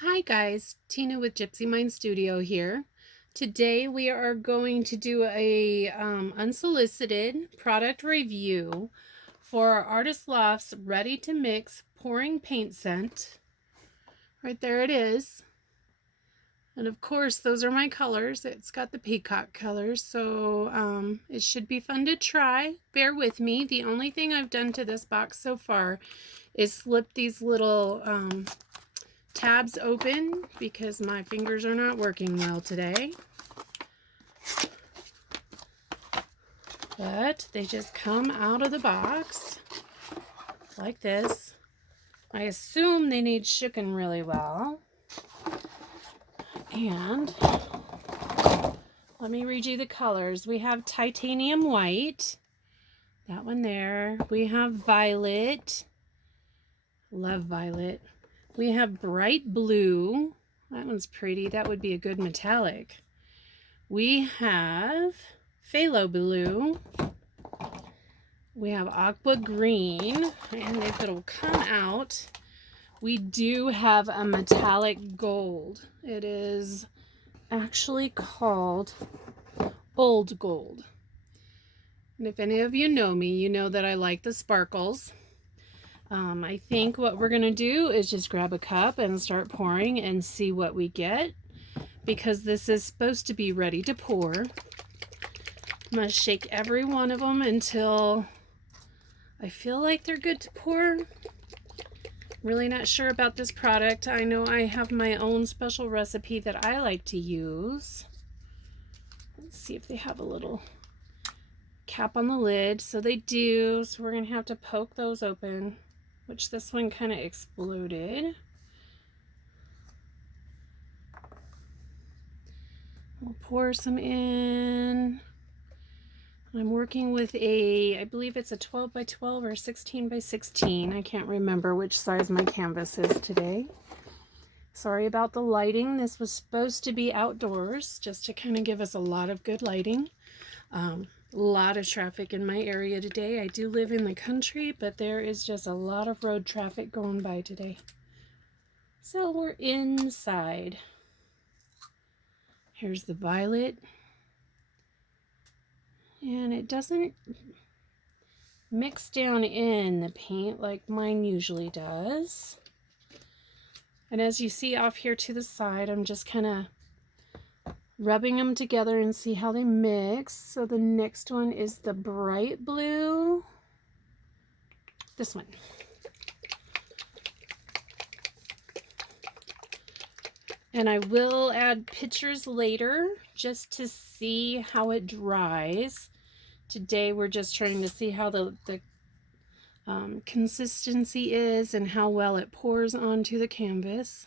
Hi guys, Tina with Gypsy Mind Studio here. Today we are going to do a unsolicited product review for our Artist Loft's Ready to Mix Pouring Paint Scent. Right there it is. And of course those are my colors. It's got the peacock colors, so it should be fun to try. Bear with me. The only thing I've done to this box so far is slip these little tabs open because my fingers are not working well today. But they just come out of the box like this. I assume they need shooken really well. And let me read you the colors. We have titanium white, that one there. We have violet, love violet. We have bright blue, that one's pretty. That would be a good metallic. We have phthalo blue. We have aqua green, and if it'll come out, we do have a metallic gold. It is actually called old gold. And if any of you know me, you know that I like the sparkles. I think what we're going to do is just grab a cup and start pouring and see what we get, because this is supposed to be ready to pour. I'm going to shake every one of them until I feel like they're good to pour. Really not sure about this product. I know I have my own special recipe that I like to use. Let's see if they have a little cap on the lid. So they do. So we're going to have to poke those open, which this one kind of exploded. We'll pour some in. I'm working with I believe it's a 12 by 12 or 16 by 16. I can't remember which size my canvas is today. Sorry about the lighting. This was supposed to be outdoors just to kind of give us a lot of good lighting. A lot of traffic in my area today. I do live in the country, but there is just a lot of road traffic going by today. So we're inside. Here's the violet. And it doesn't mix down in the paint like mine usually does. And as you see off here to the side, I'm just kind of rubbing them together and see how they mix. So the next one is the bright blue. This one. And I will add pictures later just to see how it dries. Today we're just trying to see how the consistency is and how well it pours onto the canvas.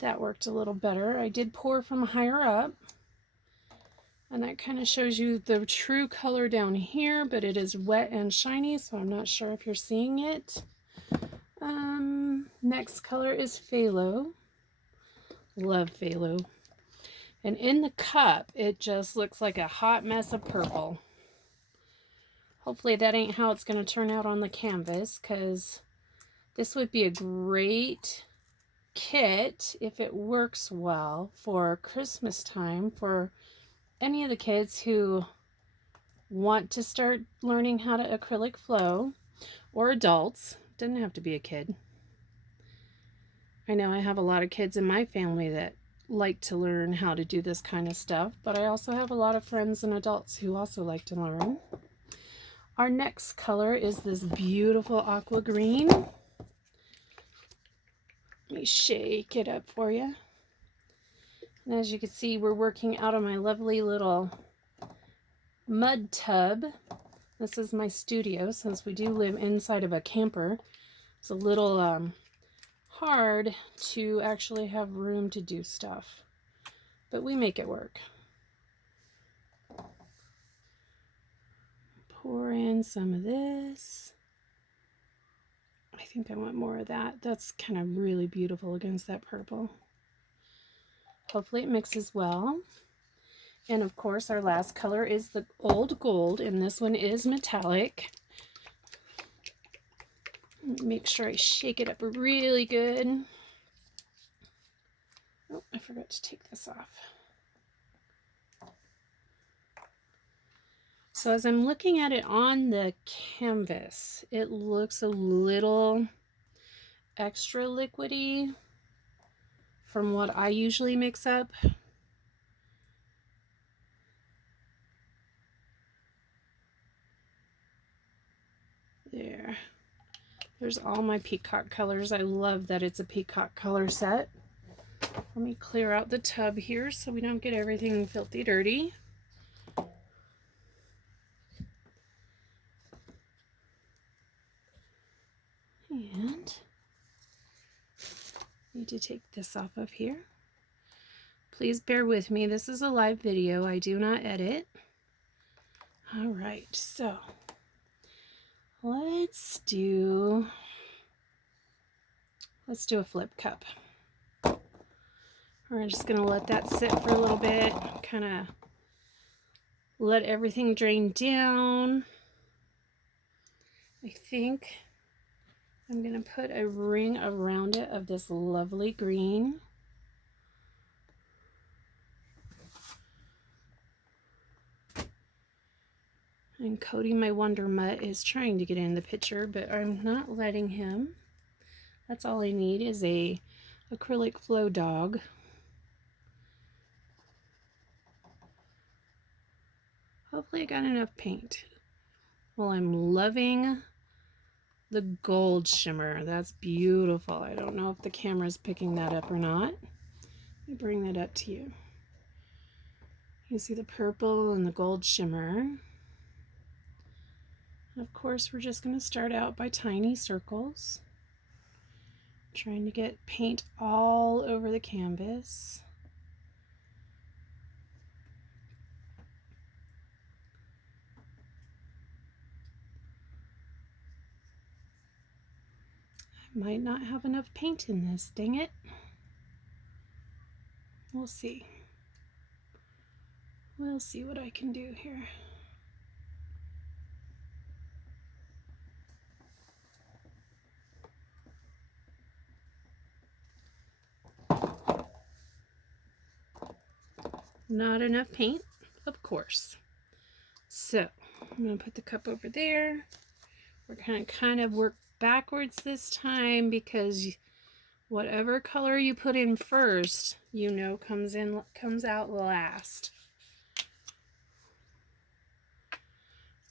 That worked a little better. I did pour from higher up, and that kind of shows you the true color down here, but it is wet and shiny, so I'm not sure if you're seeing it. Next color is phthalo. Love phthalo. And in the cup, it just looks like a hot mess of purple. Hopefully that ain't how it's going to turn out on the canvas, because this would be a great kit if it works well for Christmas time for any of the kids who want to start learning how to acrylic flow, or adults. Doesn't have to be a kid. I know I have a lot of kids in my family that like to learn how to do this kind of stuff, but I also have a lot of friends and adults who also like to learn. Our next color is this beautiful aqua green. Let me shake it up for you. And as you can see, we're working out of my lovely little mud tub. This is my studio, since we do live inside of a camper. It's a little hard to actually have room to do stuff, but we make it work. Pour in some of this. I think I want more of that. That's kind of really beautiful against that purple. Hopefully it mixes well. And of course our last color is the old gold, and this one is metallic. Make sure I shake it up really good. Oh, I forgot to take this off. So as I'm looking at it on the canvas, it looks a little extra liquidy from what I usually mix up. There. There's all my peacock colors. I love that it's a peacock color set. Let me clear out the tub here so we don't get everything filthy dirty. And need to take this off of here. Please bear with me. This is a live video. I do not edit. All right, so let's do a flip cup. We're just gonna let that sit for a little bit, kind of let everything drain down. I think I'm gonna put a ring around it of this lovely green. And Cody, my Wonder Mutt, is trying to get in the picture, but I'm not letting him. That's all I need is a acrylic flow dog. Hopefully I got enough paint. Well, I'm loving the gold shimmer. That's beautiful. I don't know if the camera's picking that up or not. Let me bring that up to you. You see the purple and the gold shimmer. Of course, we're just going to start out by tiny circles, trying to get paint all over the canvas. I might not have enough paint in this, dang it. We'll see. We'll see what I can do here. Not enough paint, of course. So I'm going to put the cup over there. We're going to kind of work backwards this time because whatever color you put in first, you know, comes out last.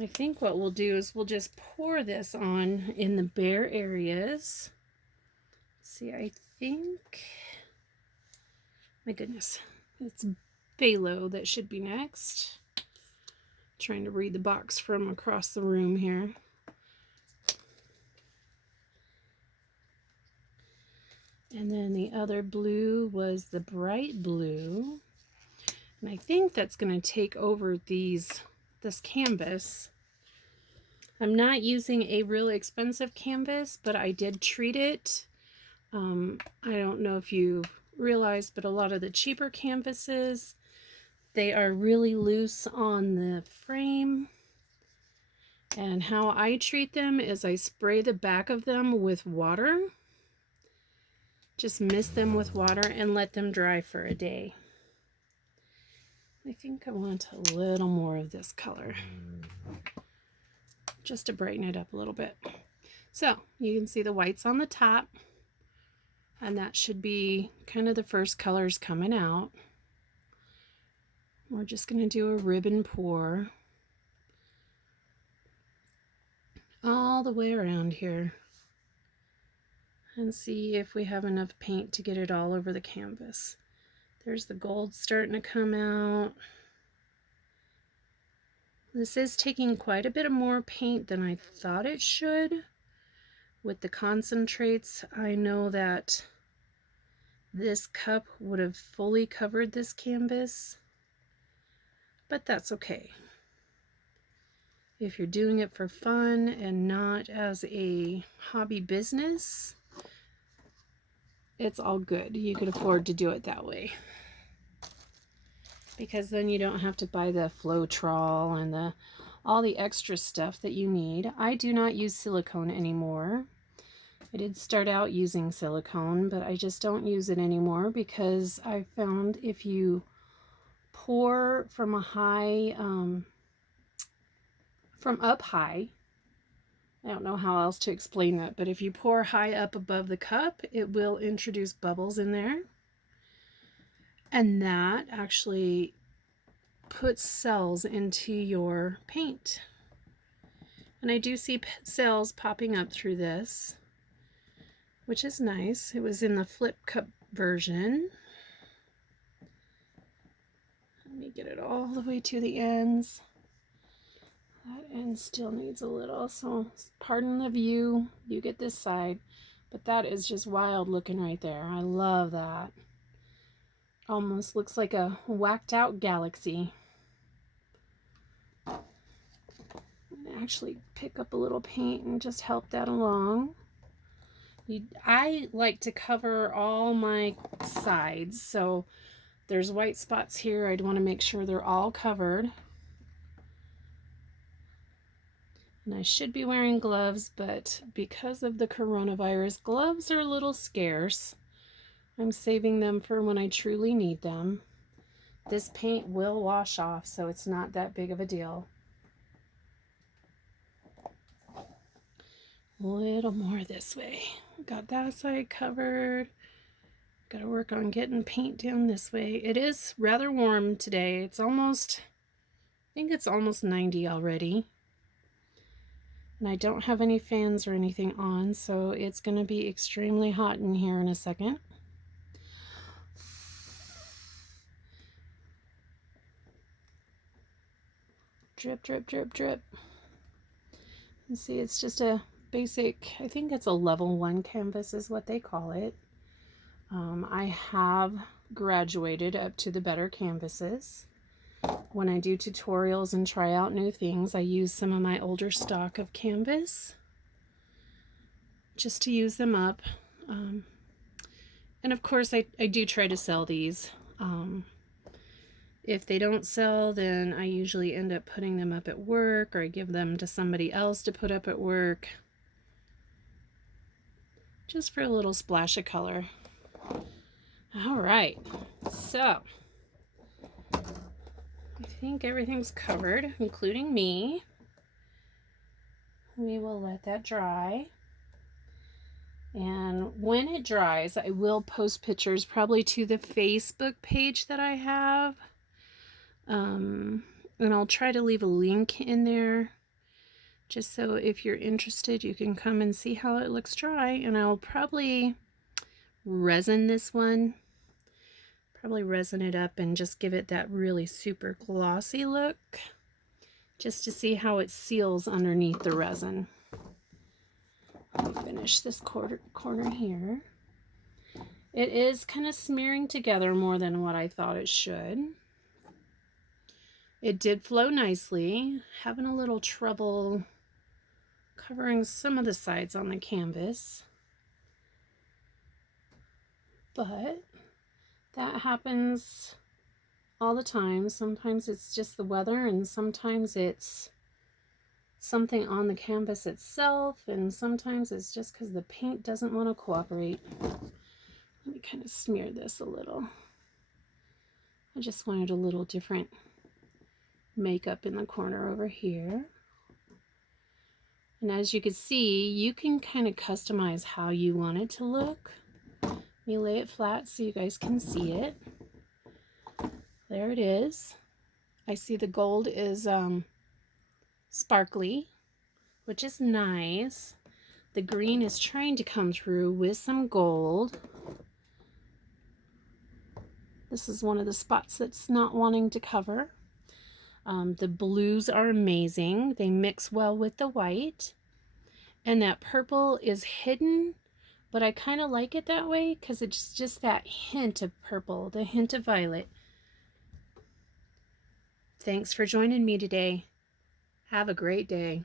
I think what we'll do is we'll just pour this on in the bare areas. Let's see, I think, my goodness, it's Phthalo that should be next. Trying to read the box from across the room here. And then the other blue was the bright blue. And I think that's going to take over this canvas. I'm not using a really expensive canvas, but I did treat it. I don't know if you realized, but a lot of the cheaper canvases, they are really loose on the frame. And how I treat them is I spray the back of them with water. Just mist them with water and let them dry for a day. I think I want a little more of this color, just to brighten it up a little bit. So you can see the whites on the top, and that should be kind of the first colors coming out. We're just going to do a ribbon pour all the way around here and see if we have enough paint to get it all over the canvas. There's the gold starting to come out. This is taking quite a bit more paint than I thought it should. With the concentrates, I know that this cup would have fully covered this canvas, but that's okay. If you're doing it for fun and not as a hobby business, it's all good. You could afford to do it that way, because then you don't have to buy the Floetrol and all the extra stuff that you need. I do not use silicone anymore. I did start out using silicone, but I just don't use it anymore because I found if you pour from a high, from up high, I don't know how else to explain that, but if you pour high up above the cup, it will introduce bubbles in there. And that actually puts cells into your paint. And I do see cells popping up through this, which is nice. It was in the flip cup version. Let me get it all the way to the ends. That end still needs a little, so pardon the view. You get this side, but that is just wild looking right there. I love that. Almost looks like a whacked out galaxy. Actually pick up a little paint and just help that along. I like to cover all my sides, so there's white spots here. I'd want to make sure they're all covered. And I should be wearing gloves, but because of the coronavirus, gloves are a little scarce. I'm saving them for when I truly need them. This paint will wash off, so it's not that big of a deal. A little more this way. Got that side covered. Got to work on getting paint down this way. It is rather warm today. It's almost, I think it's almost 90 already. And I don't have any fans or anything on, so it's going to be extremely hot in here in a second. Drip, drip, drip, drip. You see, it's just a basic, I think it's a level 1 canvas is what they call it. I have graduated up to the better canvases. When I do tutorials and try out new things, I use some of my older stock of canvas just to use them up. And of course, I do try to sell these. If they don't sell, then I usually end up putting them up at work, or I give them to somebody else to put up at work, just for a little splash of color. All right, so I think everything's covered, including me. We will let that dry. And when it dries, I will post pictures probably to the Facebook page that I have. And I'll try to leave a link in there just so if you're interested, you can come and see how it looks dry. And I'll probably resin this one. Probably resin it up and just give it that really super glossy look, just to see how it seals underneath the resin. Let me finish this corner here. It is kind of smearing together more than what I thought it should. It did flow nicely, having a little trouble covering some of the sides on the canvas, but that happens all the time. Sometimes it's just the weather, and sometimes it's something on the canvas itself, and sometimes it's just because the paint doesn't want to cooperate. Let me kind of smear this a little. I just wanted a little different makeup in the corner over here. And as you can see, you can kind of customize how you want it to look. Let me lay it flat so you guys can see it. There it is. I see the gold is sparkly, which is nice. The green is trying to come through with some gold. This is one of the spots that's not wanting to cover. The blues are amazing. They mix well with the white. And that purple is hidden, but I kind of like it that way because it's just that hint of purple, the hint of violet. Thanks for joining me today. Have a great day.